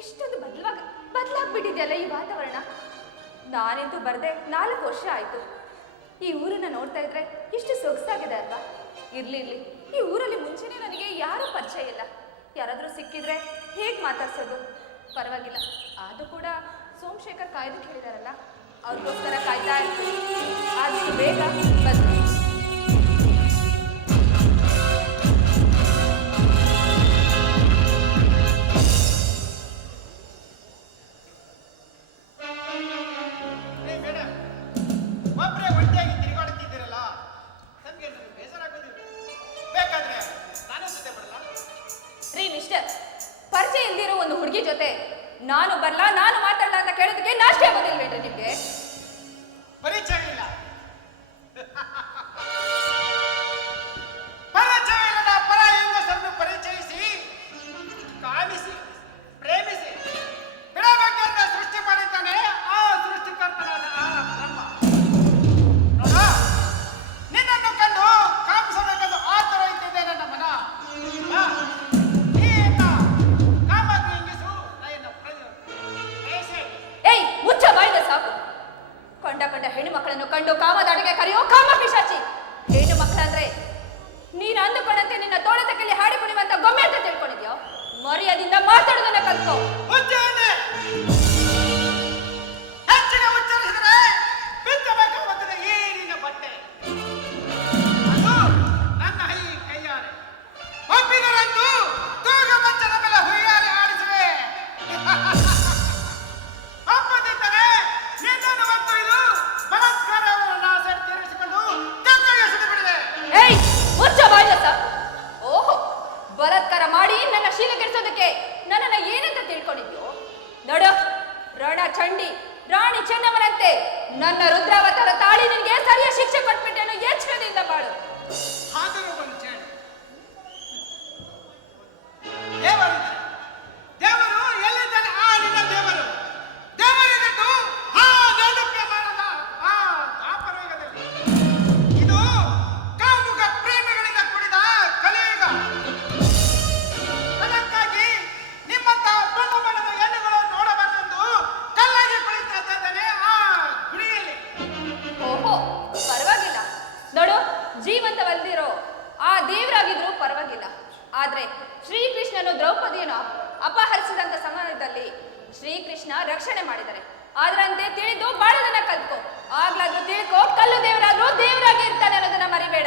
ಎಷ್ಟೊಂದು ಬದಲಾಗ ಬದಲಾಗ್ಬಿಟ್ಟಿದೆಯಲ್ಲ ಈ ವಾತಾವರಣ? ನಾನಂತೂ ಬರದೆ ನಾಲ್ಕು ವರ್ಷ ಆಯಿತು. ಈ ಊರನ್ನ ನೋಡ್ತಾ ಇದ್ರೆ ಇಷ್ಟು ಸೊಗಸಾಗಿದೆ ಅಲ್ವಾ? ಇರ್ಲಿ ಇರ್ಲಿ. ಈ ಊರಲ್ಲಿ ಮುಂಚೆನೆ ನನಗೆ ಯಾರೂ ಪರಿಚಯ ಇಲ್ಲ. ಯಾರಾದರೂ ಸಿಕ್ಕಿದ್ರೆ ಹೇಗೆ ಮಾತಾಡ್ಸೋದು? ಪರವಾಗಿಲ್ಲ. ಆದರೂ ಕೂಡ ಸೋಮಶೇಖರ್ ಕಾಯ್ದು ಕೇಳಿದಾರಲ್ಲ ಅವ್ರಿಗೋಸ್ಕರ ಕಾಯ್ತಾ ಇರ್ತೀನಿ. ಆದರೂ ಬೇಗ ಬಂದು 走。ಹೇಳಿದಂತೆ ನನ್ನ ರುದ್ರಾವತಾರ ತಾಳಿ ನಿನಗೆ ಸರಿಯ ಶಿಕ್ಷೆ ಕೊಟ್ಬಿಟ್ಟೆನು ಎಚ್ಚರದಿಂದ ಮಾಡು. ಹಾಗರು ಏ ಹೇಳಿ ಆದರೆ ಶ್ರೀಕೃಷ್ಣನು ದ್ರೌಪದಿಯನ್ನು ಅಪಹರಿಸಿದಂಥ ಸಮಯದಲ್ಲಿ ಶ್ರೀಕೃಷ್ಣ ರಕ್ಷಣೆ ಮಾಡಿದರೆ. ಅದರಂತೆ ತಿಳಿದು ಬಾಳದನ್ನ ಕಲ್ತ್ಕೋ. ಆಗ್ಲಾದ್ರೂ ತಿಳ್ಕೋ, ಕಲ್ಲು ದೇವರಾದ್ರೂ ದೇವರಾಗಿ ಇರ್ತಾನೆ ಅನ್ನೋದನ್ನ ಮರಿಬೇಡ.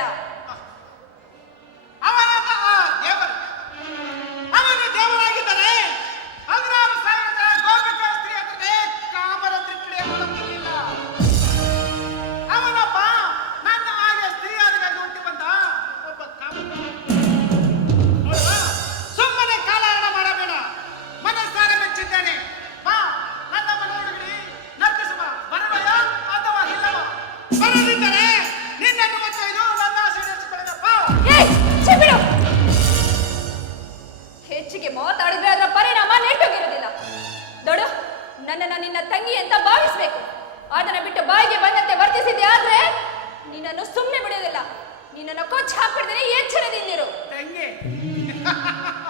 ತಂಗಿ ಅಂತ ಭಾವಿಸ್ಬೇಕು. ಆತನ ಬಿಟ್ಟು ಬಾಯಿಗೆ ಬಂದಂತೆ ವರ್ತಿಸಿದ್ದೆ ಆದ್ರೆ ನಿನ್ನನ್ನು ಸುಮ್ಮನೆ ಬಿಡೋದಿಲ್ಲ ನಿನ್ನನ್ನು ಕೊಚ್ಚ ಹಾಕಿದ್ರೆ ಎಚ್ಚರದಿಂದಿರು ತಂಗಿ.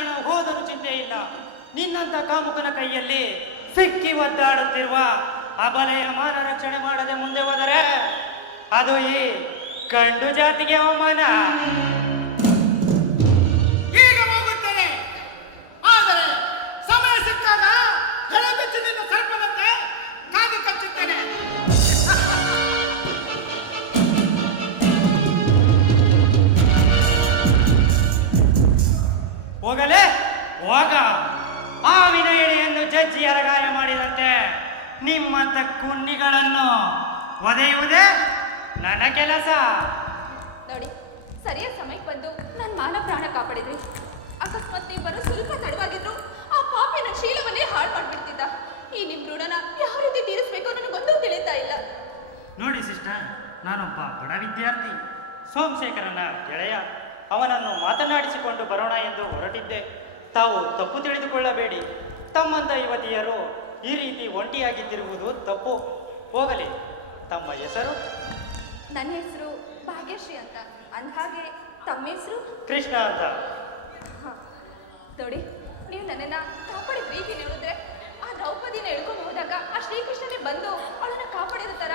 ಪ್ರಾಣ ಹೋದರೂ ಚಿಂತೆ ಇಲ್ಲ. ನಿನ್ನಂತ ಕಾಮುಕನ ಕೈಯಲ್ಲಿ ಸಿಕ್ಕಿ ಒದ್ದಾಡುತ್ತಿರುವ ಅಬಲೆಯ ಮಾನ ರಕ್ಷಣೆ ಮಾಡದೆ ಮುಂದೆ ಹೋದರೆ ಅದು ಈ ಕಂಡು ಜಾತಿಗೆ ಅವಮಾನ. ನಿಮ್ಮಂತ ಕುನ್ನಿಗಳನ್ನು ಒದೆಯುವುದೇ ನನ್ನ ಕೆಲಸ. ನೋಡಿ ಸರಿಯಾದ ಸಮಯಕ್ಕೆ ಬಂದು ನನ್ನ ಮಾನ ಪ್ರಾಣ ಕಾಪಾಡಿದ್ರಿ. ಅಕಸ್ಮಾತ್ ನೀವು ಬರೋ ಸ್ವಲ್ಪ ತಡವಾಗಿದ್ರು ಆ ಪಾಪಿ ನನ್ನ ಶೀಲವನ್ನೇ ಹಾಳು ಮಾಡಿಬಿಡ್ತಿದ್ದ. ಈ ನಿಮ್ಮ ಋಣನ ಯಾವ ರೀತಿ ತೀರಿಸ್ಬೇಕು ನನಗೊಂದು ತಿಳಿತಾ ಇಲ್ಲ. ನೋಡಿ ಸಿಸ್ಟರ್ ನಾನೊಬ್ಬ ಬಡ ವಿದ್ಯಾರ್ಥಿ ಸೋಮಶೇಖರನ ಗೆಳೆಯ. ಅವನನ್ನು ಮಾತನಾಡಿಸಿಕೊಂಡು ಬರೋಣ ಎಂದು ಹೊರಟಿದ್ದೆ. ತಾವು ತಪ್ಪು ತಿಳಿದುಕೊಳ್ಳಬೇಡಿ. ತಮ್ಮಂಥ ಯುವತಿಯರು ಈ ರೀತಿ ಒಂಟಿಯಾಗಿದ್ದಿರುವುದು ತಪ್ಪು. ಹೋಗಲಿ. ತಮ್ಮ ಹೆಸರು? ನನ್ನ ಹೆಸರು ಭಾಗ್ಯಶ್ರೀ ಅಂತ. ಅಂದ್ಹಾಗೆ ತಮ್ಮ ಹೆಸರು? ಕೃಷ್ಣ ಅಂತ. ನೋಡಿ ನೀವು ನನ್ನನ್ನ ಕಾಪಾಡಿ ರೀತಿ ನೋಡಿದ್ರೆ ಆ ದ್ರೌಪದಿನ ಎಳ್ಕೊಂಡು ಹೋದಾಗ ಆ ಶ್ರೀಕೃಷ್ಣನೇ ಬಂದು ಅವಳನ್ನ ಕಾಪಾಡಿದ ಥರ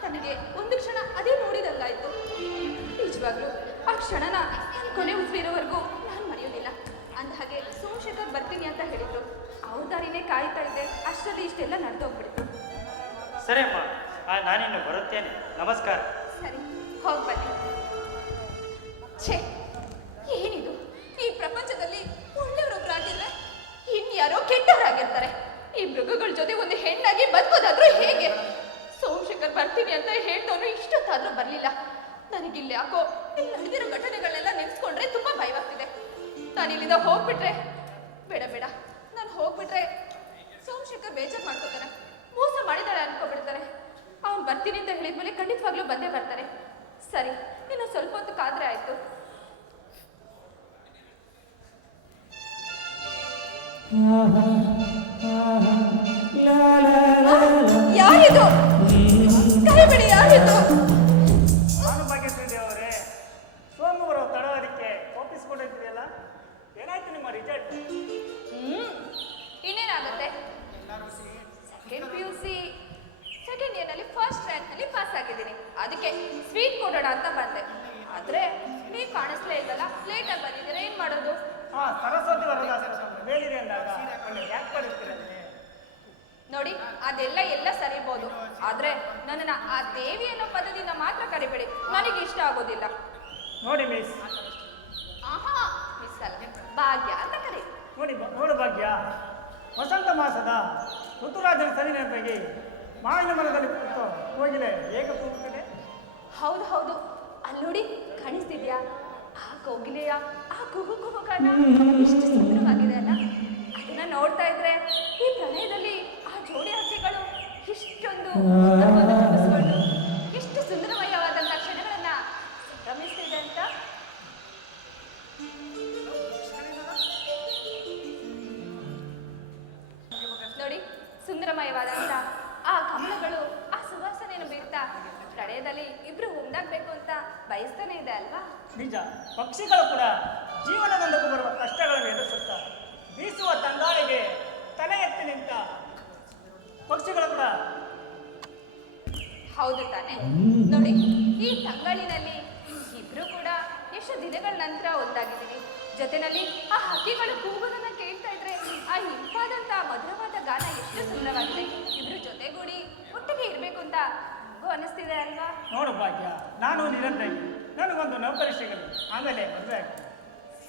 ತನಗೆ ಒಂದು ಕ್ಷಣ ಅದೇ ನೋಡಿದಂಗಾಯ್ತು. ನಿಜವಾಗ್ಲೂ ಆ ಕ್ಷಣನ ಕೊನೆ ಉಸಿರಿರೋವರೆಗೂ ನಾನು ಮರೆಯೋದಿಲ್ಲ. ಅಂದ ಹಾಗೆ ಸೋಮಶೇಖರ್ ಬರ್ತೀನಿ ಅಂತ ಹೇಳಿದ್ರು. ಅವ್ರ ದಾರಿನೇ ಕಾಯ್ತಾ ಇದೆ ಅಷ್ಟರಲ್ಲಿ ಇಷ್ಟೆಲ್ಲ ನಡೆದೋಗ್ಬಿಡ್ತು. ಸರಿ ಅಮ್ಮ ನಾನಿನ್ನು ಬರುತ್ತೇನೆ. ನಮಸ್ಕಾರ. ಸರಿ ಹೋಗಿ ಬನ್ನಿ. ಛೇ ಏನಿದು? ಈ ಪ್ರಪಂಚದಲ್ಲಿ ಒಳ್ಳೆಯವರೊಬ್ಬರಾಗಿದ್ರೆ ಇನ್ಯಾರೋ ಕೆಟ್ಟವರಾಗಿರ್ತಾರೆ. ಈ ಮೃಗಗಳ ಜೊತೆ ಒಂದು ಹೆಣ್ಣಾಗಿ ಬದುಕೋದಾದ್ರೂ ಹೇಗೆ? ಸೋಮಶೇಖರ್ ಬರ್ತೀನಿ ಅಂತ ಹೇಳ್ದವನು ಇಷ್ಟೊತ್ತಾದ್ರೂ ಬರಲಿಲ್ಲ. ನನಗಿಲ್ಲಿ ಯಾಕೋ ಇಲ್ಲಿ ನಡೆದಿರೋ ಘಟನೆಗಳನ್ನೆಲ್ಲ ನೆನೆಸ್ಕೊಂಡ್ರೆ ತುಂಬಾ ಭಯವಾಗ್ತಿದೆ. ನಾನು ಇಲ್ಲಿಂದ ಹೋಗ್ಬಿಟ್ರೆ ಬೇಡ ಬೇಡ. ಬೇಜಾರು ಮಾಡ್ಕೋತಾನೆ. ಮೋಸ ಮಾಡಿದ್ದಾಳೆ ಅನ್ಕೋಬಿಡ್ತಾರೆ. ಅವ್ನು ಬರ್ತೀನಿ ಅಂತ ಹೇಳಿದ್ಮೇಲೆ ಖಂಡಿತವಾಗ್ಲೂ ಬಂದೇ ಬರ್ತಾರೆ. ಸರಿ ಇನ್ನು ಸ್ವಲ್ಪ ಹೊತ್ತು ಕಾದ್ರೆ ಆಯ್ತು. ಯಾರಿದು? ಕೈ ಬಿಡಿ ಯಾರಿದು? ಭಾಗ್ಯಶ್ರೀ ಅವರೇ ಸೋಮವಾರ ತಡವಾದಕ್ಕೆ ಒಪ್ಪಿಸ್ಕೊಂಡಿದ್ದೀರಲ್ಲ ಏನಾಯ್ತು ನಿಮ್ಮ ರಿಸಲ್ಟ್ ಹ್ಮ್ ಇನ್ನೇನಾಗುತ್ತೆ? Second P U C second ಇಯರ್ನಲ್ಲಿ first ರ್ಯಾಂಕ್ನಲ್ಲಿ ಪಾಸ್ ಆಗಿದ್ದೀನಿ. ಅದಕ್ಕೆ ಸ್ವೀಟ್ ಕೊಡೋಣ ಅಂತ ಬಂದೆ. ಆದರೆ ನೀವು ಕಾಣಿಸ್ಲೇ ಇಲ್ಲಲ್ಲ ಲೇಟಾಗಿ ಬಂದಿದ್ದೀರಾ ಏನು ಮಾಡೋದು? ಹಾ ಸರಸ್ವತಿ ಅಂದಾಗ ಯಾಕೆ ನೋಡಿ ಅದೆಲ್ಲ ಎಲ್ಲ ಸರಿಬೋದು. ಆದ್ರೆ ನನ್ನನ್ನ ಆ ದೇವಿ ಅನ್ನೋ ಪದದಿಂದ ಮಾತ್ರ ಕರಿಬೇಡಿ. ನನಗೆ ಇಷ್ಟ ಆಗೋದಿಲ್ಲ. ನೋಡಿ ಮಿಸ್ ಆಹಾ ಮಿಸ್ ಅಲ್ಲ. ಭಾಗ್ಯ ಅಂತ ಕರಿ. ನೋಡಿ ನೋಡು ಭಾಗ್ಯ. ವಸಂತ ಮಾಸದ ಋತುರಾಜನ ಸವಿನೆನಪಿಗೆ ಮಾವಿನ ಮರದಲ್ಲಿ ಕೂತು ಹೋಗಿಲೆ. ಹೇಗೆ ಕೂಗುತ್ತದೆ ಹೌದು ಹೌದು. ಅಲ್ಲಿ ನೋಡಿ ಕಾಣಿಸ್ತಿದ್ಯಾ? ಆ ಕೋಗಿಲೆಯ ಆ ಕುಹು ಕುಹು ಕಾರಣ ಎಷ್ಟು ಸುಂದರವಾಗಿದೆ ಅಲ್ಲ. ಅದನ್ನ ನೋಡ್ತಾ ಇದ್ರೆ ಈ ಪ್ರಣಯದಲ್ಲಿ ಆ ಜೋಡಿ ಹಸಿಗಳು ಇಷ್ಟೊಂದು ಪ್ರಣಯದಲ್ಲಿ ಇಬ್ರು ಒಂದಾಗ್ಬೇಕು ಅಂತ ಬಯಸ್ತಾನೆ ಇದೆ ಅಲ್ವಾ? ನಿಜ. ಪಕ್ಷಿಗಳು ಕೂಡ ಜೀವನದೊಂದಕ್ಕೂ ಬರುವ ಕಷ್ಟಗಳನ್ನು ಎದುರಿಸುತ್ತಾ ಬೀಸುವ ತಂಗಾಳಿಗೆ ತಲೆ ಎತ್ತಿ ನಿಂತ ಪಕ್ಷಿಗಳು ಕೂಡ ಹೌದು ತಾನೆ. ನೋಡಿ ಈ ತಂಗಾಳಿನಲ್ಲಿ ಇಬ್ರು ಕೂಡ ಎಷ್ಟು ದಿನಗಳ ನಂತರ ಒಂದಾಗಿದ್ದೀವಿ. ಜೊತೆನಲ್ಲಿ ಆ ಹಕ್ಕಿಗಳು ಕೂಗೋದನ್ನ ಕೇಳ್ತಾ ಇದ್ರೆ ಆ ಇಂಪಾದಂತ ಮಧುರವಾದ ಗಾನ ಎಷ್ಟು ಸುಂದರವಾಗಿದೆ. ಇಬ್ರು ಜೊತೆಗೂಡಿ ಒಟ್ಟಿಗೆ ಇರ್ಬೇಕು ಅಂತ ನನಗೂ ಅನಿಸ್ತಿದೆ ಅಲ್ವಾ? ನೋಡು ಭಾಗ್ಯ ನಾನು ನಿರಂತರಿ. ನನಗೊಂದು ನೌಕರಿ ಸಿಗಲಿ. ಆಮೇಲೆ ಮದುವೆ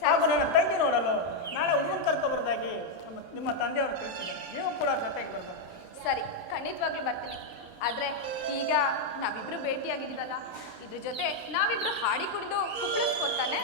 ಹಾಗೂ ನನ್ನ ತಂಗಿ ನೋಡಲು ನಾಳೆ ಹುಡುಗನ ಕರ್ಕೊಬರ್ದಾಗಿ ನಮ್ಮ ನಿಮ್ಮ ತಂದೆಯವರು ತಿಳಿಸಿದ್ದಾರೆ. ನೀವು ಕೂಡ ಜೊತೆಗೆ ಬರ್ಬೋದು ಸರಿ ಖಂಡಿತವಾಗ್ಲೂ ಬರ್ತೀನಿ. ಆದ್ರೆ ಈಗ ನಾವಿಬ್ರು ಭೇಟಿಯಾಗಿದ್ದೀವಲ್ಲ ಇದ್ರ ಜೊತೆ ನಾವಿಬ್ರು ಹಾಡಿ ಕುಡಿದು ಕುಪ್ಪಳಿಸ್ಕೊತಾನೆ